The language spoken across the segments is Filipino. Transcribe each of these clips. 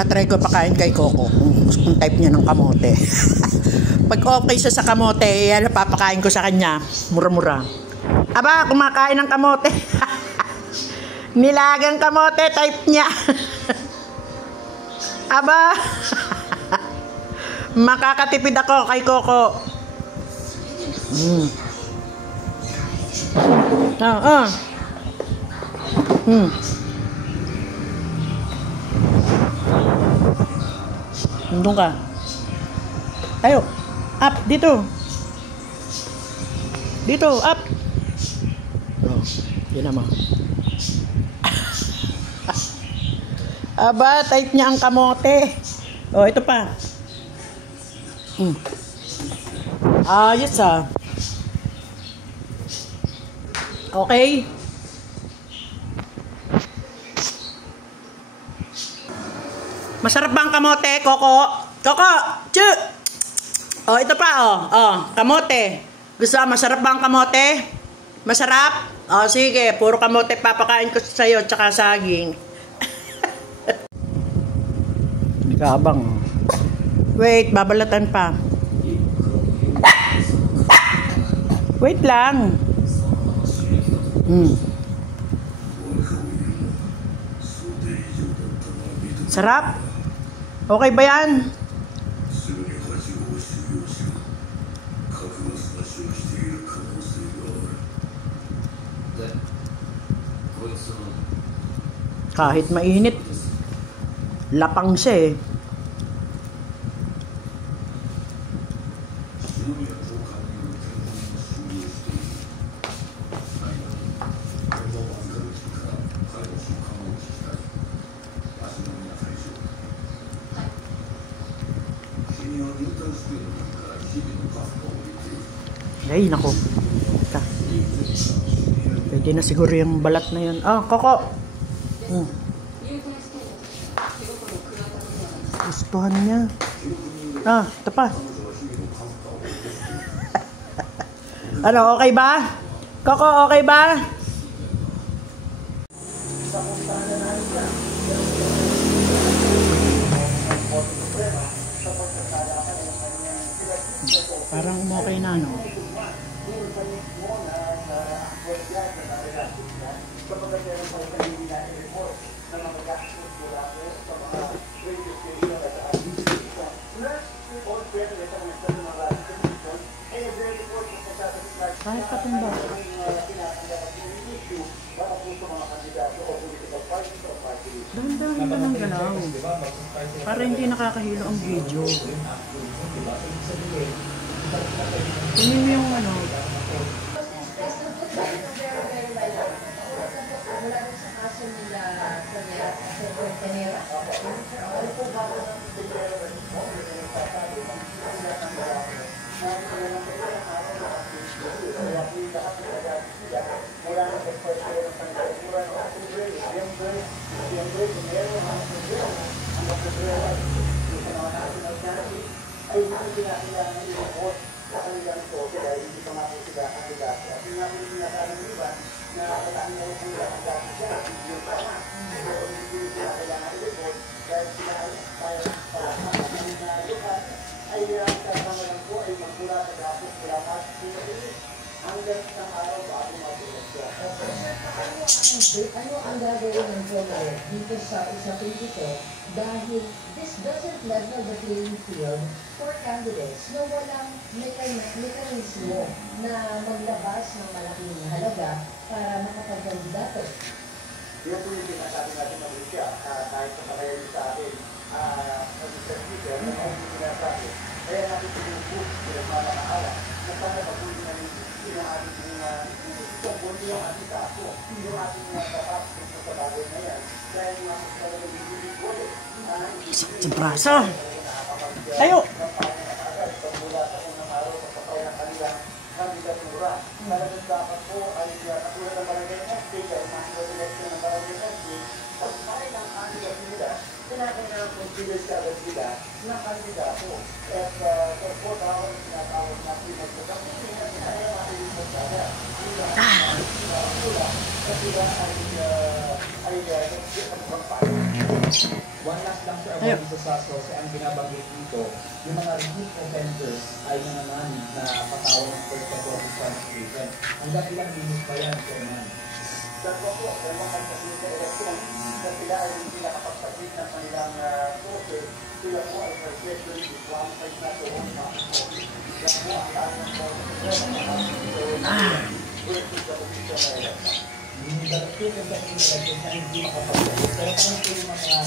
Tatry ko pakain kay Coco kung type niya ng kamote. Pag okay siya sa kamote, yan papakain ko sa kanya. Mura-mura. Aba, kumakain ng kamote. Nilagang kamote, type niya. Aba, makakatipid ako kay Coco. Nandun ka. Tayo. Up, dito. Dito, up. Oh, yun naman. Aba, type niya ang kamote. Oh, ito pa. Ayos ah. Okay. Masarap ba ang kamote, Coco? Coco! Chu! Oh, ito pa, oh. Oh, kamote. Gusto mo, masarap ba ang kamote? Masarap? Oh, sige. Puro kamote papakain ko sa'yo, tsaka saging. Hindi ka abang. Wait, babalatan pa. Wait lang. Sarap? Okay ba yan? Kahit mainit, lapang siya eh. Ay, nako. Pwede na siguro yung balat na yun. Ah, Coco. Gustuhan niya. Ah, ito pa. Ano, okay ba? Coco, okay ba? Parang okay na, no? Kahit patumba. Dahan-dahan ka ng galaw. Para hindi nakakahilo ang video. Tingin mo yung ano. Ano ang gagawin ng Joker dito sa usapin ito dahil this doesn't level the playing field for candidates na walang mekanismo na maglabas ng malaking halaga para makapagkandidato. Yan po yung sinasabi natin ng Lucia, kahit sa kamayan sa atin, Mr. Speaker, na kung sinasabi, kaya natin sinubukan sila mga nakaala na para pag-uwi na rin yung ating tungkol yung ating kaso, yung ating kapasok sa bagay na yan, dahil nga sa talagang bibili-bili, Isip sa braso. Tayo! mula sa unang araw sa patay ng kanilang kandidatura. Talagang dapat po ay katulad ng Barangay SD, dahil national election ng Barangay SD, pag tayo ng kandidatura, kinakailangan consider siya agad sila na kandidato. At po tawag sinatawag na pinagpagkakunin at kaya makinig po sana. Kasi sila ay nag-get ang kampanya. One last lang sir, Ayun. about sa SASO, kasi ang binabanggit dito, yung mga repeat offenders ay nanananig na patawan ng first category qualification. Hanggang ilang minutes pa yan, sir man? Dalawa po, dalawa kasi sa eleksyon na sila ay hindi nakapagpagit ng kanilang sources. Sila po ay perfectly qualified na doon sa yan po ang taas ng versus the official election. Darating yung dating election na hindi makapagpagit. Pero paano po yung mga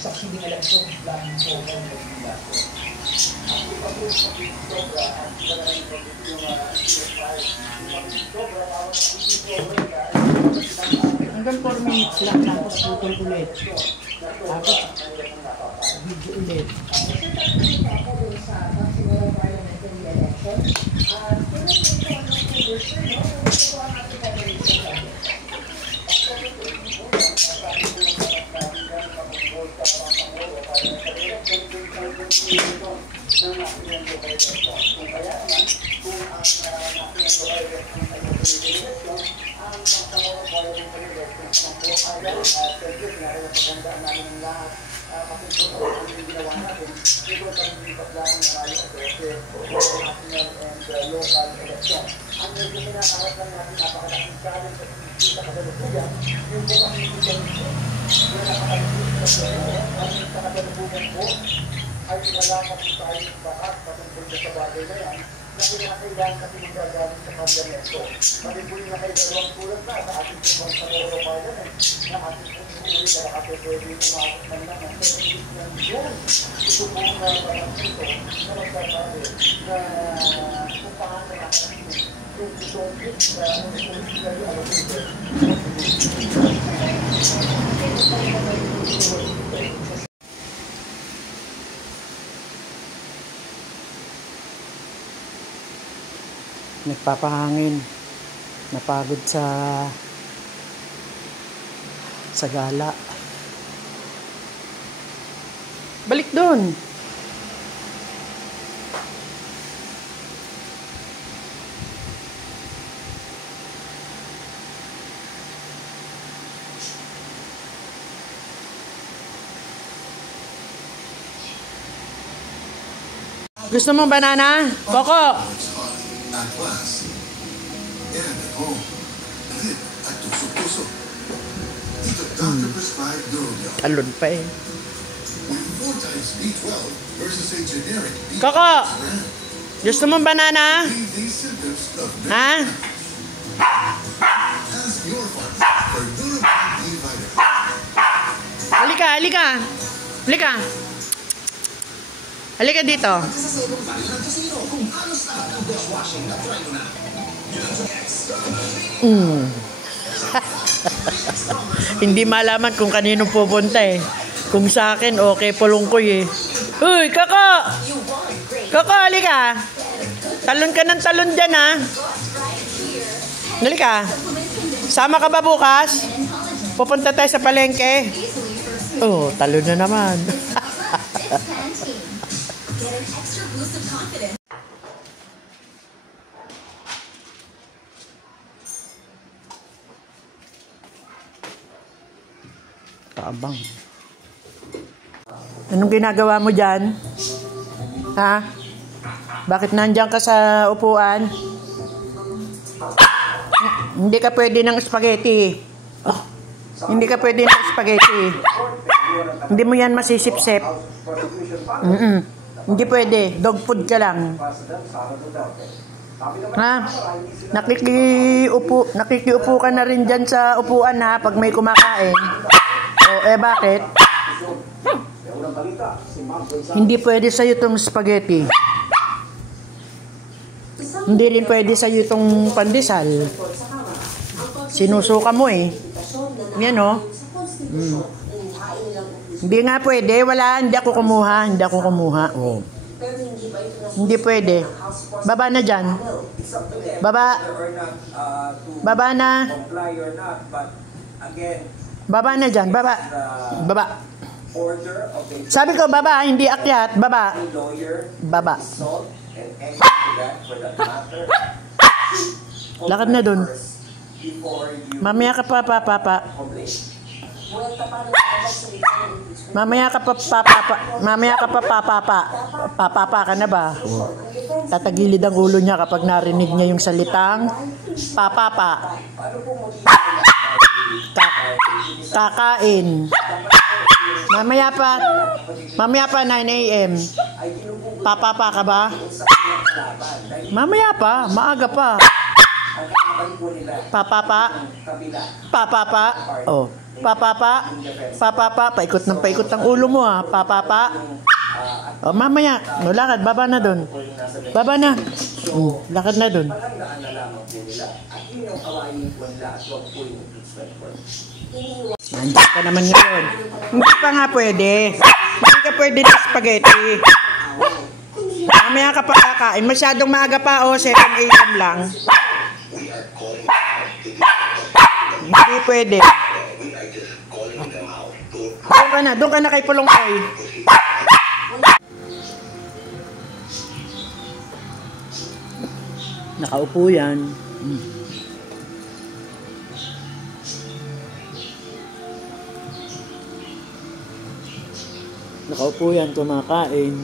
succeeding election lang po ba yung nagmula po? Ang ipag-uwi sa sobra ang sila na rin yung PS5. Sobra, bawat sobra Hanggang 4 minutes lang, tapos putol ulit. Tapos, video ulit. Nagtatanong ako dun sa Bangsamoro Parliamentary Election. Kailan po ito ang October, sir, no? Kung ito ang ating preparation natin. Ang medyo pinakaharap lang natin napakalaking challenge at sa kasalukuyan, yung po ang institusyon na napakalaking ang kasalukuyan po ay pinalaman po tayo bakat patungkol sa bagay na yan na kinakailangan kasi magagaling sa Parlamento. Pati po yung nakaigalawang tulad na sa ating pong sa Euro Parliament na ating pong huli na kasi pwede umakot man lang ang 7 ng yun. Ito po ang parang dito na magsasabi na kung paano natin yung isongkit na politically allocated. Nagpapahangin. Napagod sa gala. Balik doon. Gusto mo banana? Coco! At last, and at home, live at tusok-tusok. Ito doctor prescribed Durobio Talon pa eh. with 4 times B12 versus a generic B12 Coco! brand. Gusto mo banana? Leave these symptoms of Ha? Ask your pharmacist for Durobio B-Vitamin. Halika, halika. Halika. Halika dito. Hindi malaman kung kanino pupunta eh. Kung sa akin, okay, pulungkoy eh. Uy, Koko! Koko, halika. Talon ka ng talon dyan ha. Halika. Sama ka ba bukas? Pupunta tayo sa palengke. Oh, talon na naman. Kaabang. Anong ginagawa mo dyan? Ha? Bakit nandyan ka sa upuan? Hindi ka pwede ng spaghetti. Hindi ka pwede ng spaghetti. Hindi mo yan masisip-sip. Hindi pwede. Dog food ka lang. Ha? Nakikiupo ka na rin dyan sa upuan ha pag may kumakain. O, bakit? Hindi pwede sa'yo itong spaghetti. Hindi rin pwede sa'yo itong pandesal. Sinusuka mo eh. Yan o. Hindi nga pwede. Wala. Hindi ako kumuha. Hindi ako kumuha. Oh. Hindi pwede. Baba na dyan. Baba. Baba na. Baba na dyan. Baba. Baba. Sabi ko baba. Hindi akyat. Baba. Baba. Lakad na dun. Mamaya ka pa. Mamaya ka pa papapa. Mamaya ka pa papapa. Papapa ka na ba? Tatagilid ang ulo niya kapag narinig niya yung salitang papapa. Kakain. Mamaya pa 9 a.m. Papapa ka ba? Mamaya pa, maaga pa. Papapa. Papapa. Oh. Papapa. Paikot ang ulo mo ah. Papapa. Oh, mamaya. No, lakad. Baba na dun. Baba na. Lakad na dun. Nandiyan ka naman ngayon. Hindi pa nga pwede. Hindi ka pwede na spaghetti. Mamaya ka pa kakain. Masyadong maaga pa o 7 a.m. lang. Hindi pwede. Doon ka na kay Pulong Koy. Nakaupo yan. Nakaupo yan, kumakain.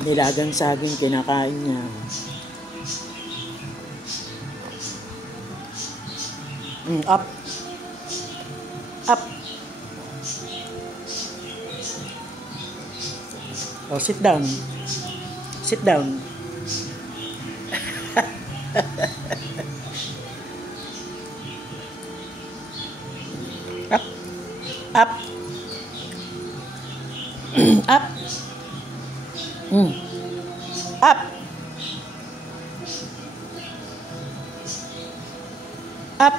Nilagang saging kinakain niya. Up. Up. Oh, sit down. Sit down. Up. Up. Up. Up. Up.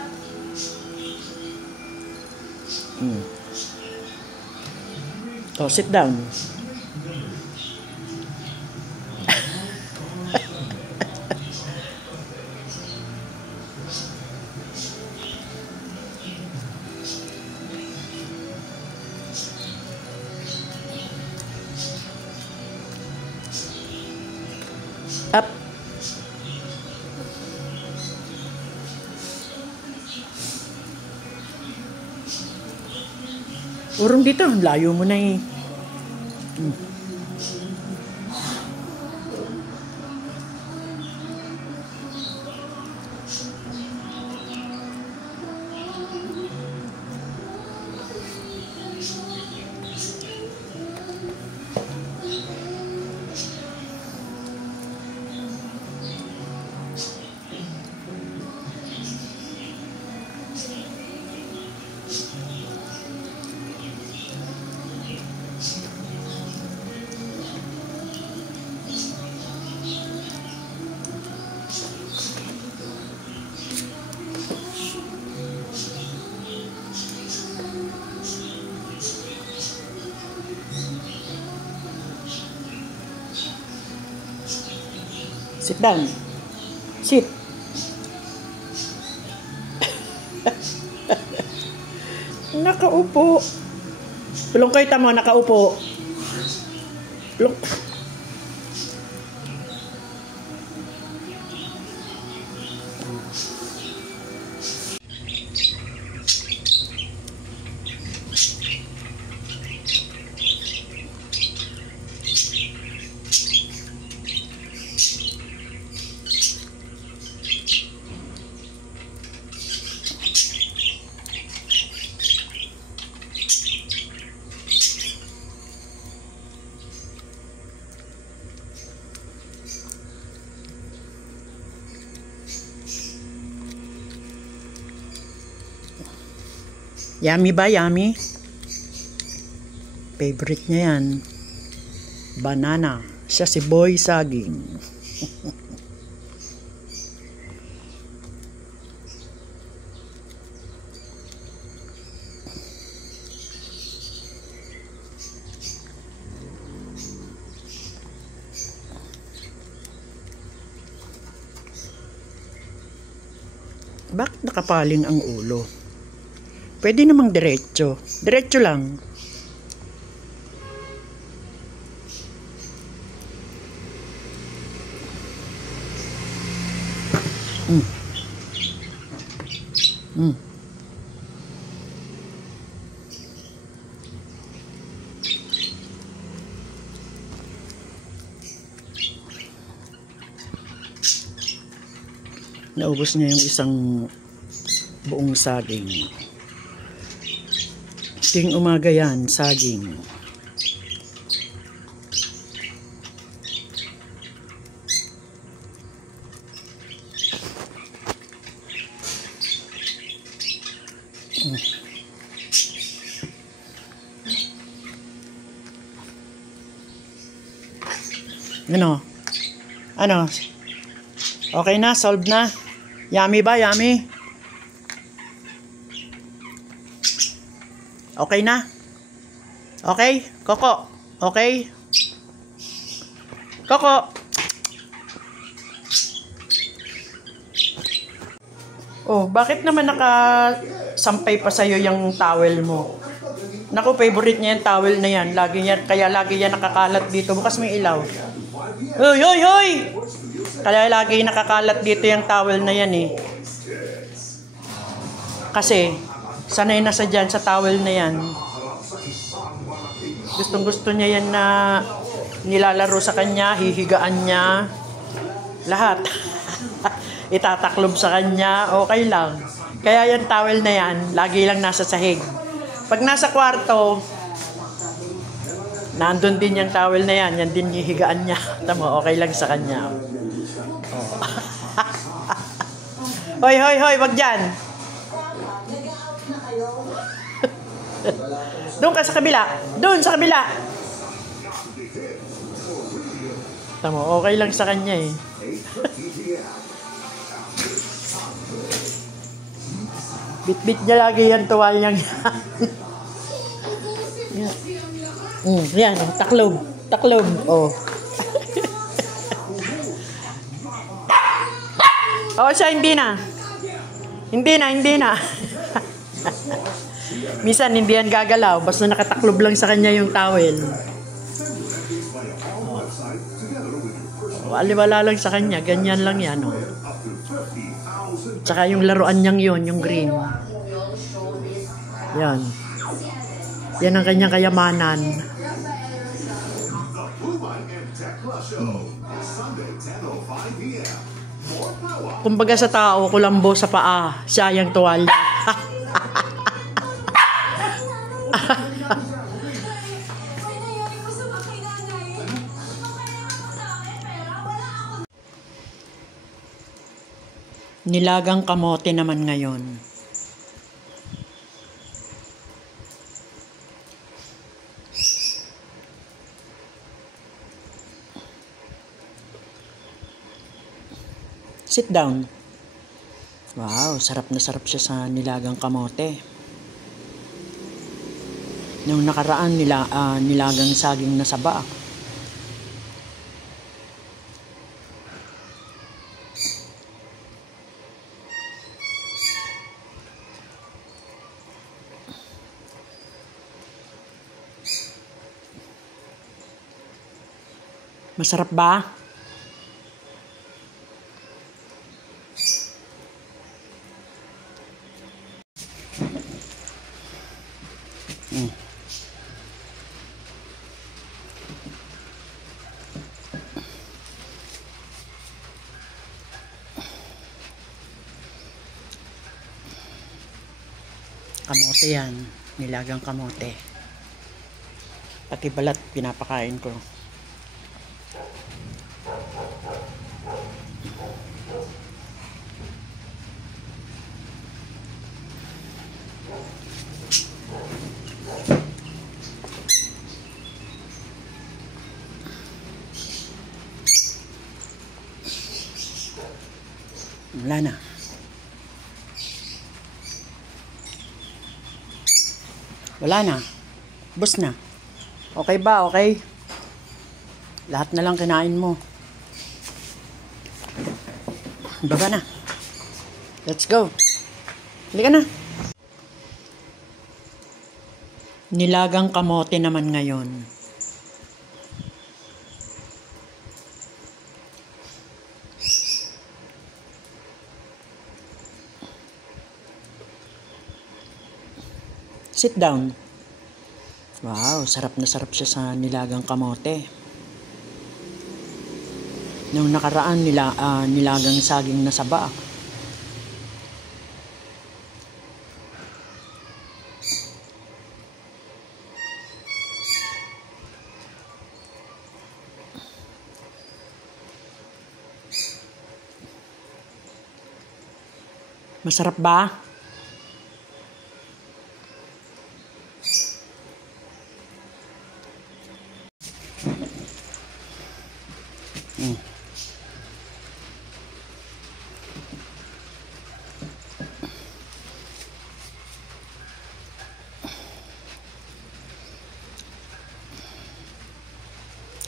Oh, sit down. Up. Urong dito, layo mo na eh. Sit down. Sit. Nakaupo. Pulong Koy, tamo, nakaupo. Pulong. Yummy ba? Yummy? Favorite niya yan. Banana. Siya si Boy Saging. Bakit nakapaling ang ulo? Pwede namang diretso. Diretso lang. Mm. Naubos niya yung isang buong saging. Ting umaga yan, saging. Ano? Ano? Okay na? Solved na? Yummy ba? Yummy? Okay na? Okay? Coco? Okay? Coco? Oh, bakit naman nakasampay pa sa'yo yung towel mo? Naku, favorite niya yung towel na yan. Kaya lagi yan nakakalat dito. Bukas may ilaw. Hoy, hoy, hoy! Kaya lagi nakakalat dito yung towel na yan eh. Kasi, sanay na sa dyan sa towel na yan. Gustong gusto niya yan na nilalaro sa kanya, hihigaan niya. Lahat. Itataklob sa kanya, okay lang. Kaya yung towel na yan, lagi lang nasa sahig. Pag nasa kwarto, nandun din yung towel na yan. Yan din hihigaan niya. Tama, okay lang sa kanya. Oh. Hoy, hoy, hoy, wag dyan. Doon ka sa kabila. Doon sa kabila. Tama, okay lang sa kanya eh. Bit-bit niya lagi yan, tuwalyang yan. Yan, taklob. Taklob, oh. Oh, siya, hindi na. Hindi na, hindi na. Minsan, hindi yan gagalaw. Basta nakataklob lang sa kanya yung towel. Oh, aliwala lang sa kanya. Ganyan lang yan, oh. Tsaka yung laruan niyang yun, yung green. Yan. Yan ang kanyang kayamanan. Kumbaga sa tao, kulambo sa paa. Siya yung tuwalya. Nilagang kamote naman ngayon. Sit down. Wow, sarap na sarap siya sa nilagang kamote. Nung nakaraan nilagang saging na saba. Masarap ba? Kamote yan. Nilagang kamote. Pati balat pinapakain ko. Wala na. Wala na. Bus na. Okay ba? Okay? Lahat na lang kinain mo. Baba na. Let's go. Halika na. Nilagang kamote naman ngayon. Sit down. Wow, sarap na sarap siya sa nilagang kamote. Nung nakaraan, nilagang saging na saba. Masarap ba?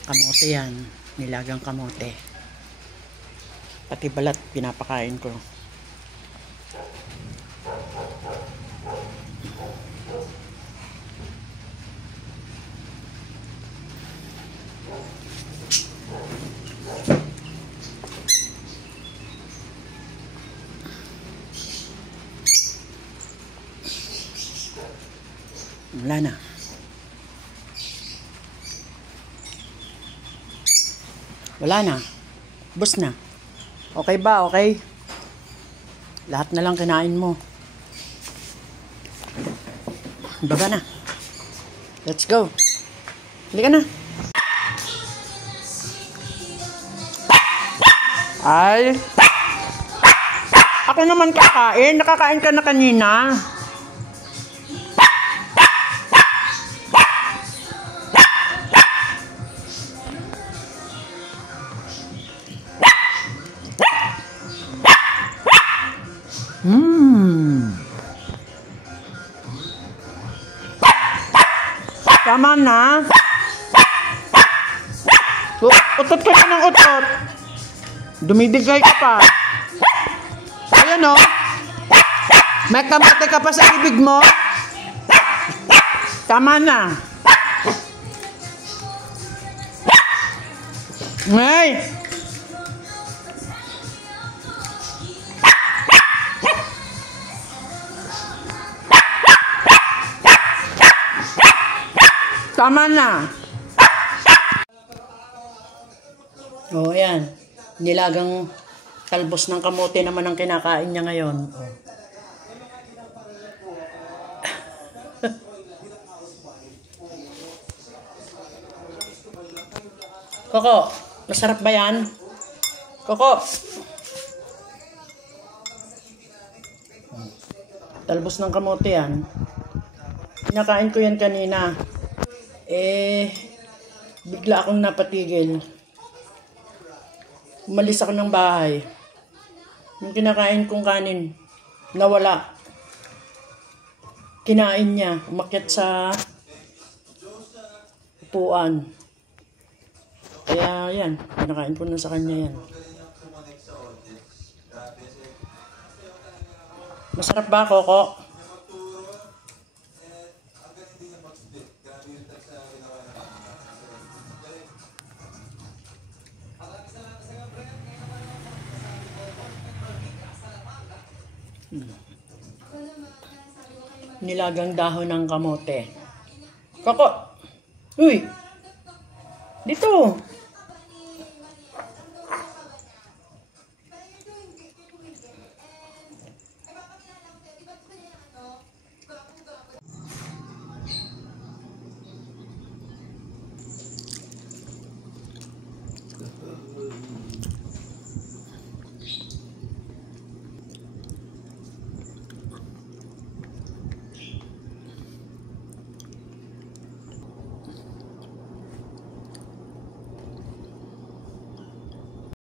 Kamote yan. Nilagang kamote. Pati balat, pinapakain ko. Wala na. Wala na. Bus na. Okay ba? Okay? Lahat na lang kinain mo. Baba na. Let's go. Halika na. Ay. Ako naman kakain. Nakakain ka na kanina. Tama na. Utot ka na ng utot. Dumidigay ka pa. Ayan o. May kamote ka pa sa bibig mo. Tama na. Ngay. Tama na. Oh, ayan. Nilagang talbos ng kamote naman ang kinakain niya ngayon. Oh. Koko, masarap ba yan? Koko. Talbos ng kamote yan. Kinakain ko yan kanina. Bigla akong napatigil. Umalis ako ng bahay. Yung kinakain kong kanin, nawala. Kinain niya, umakyat sa upuan. Kaya yan, kinakain ko na sa kanya yan. Masarap ba, Koko? Nilagang dahon ng kamote. Koko! Uy! Dito!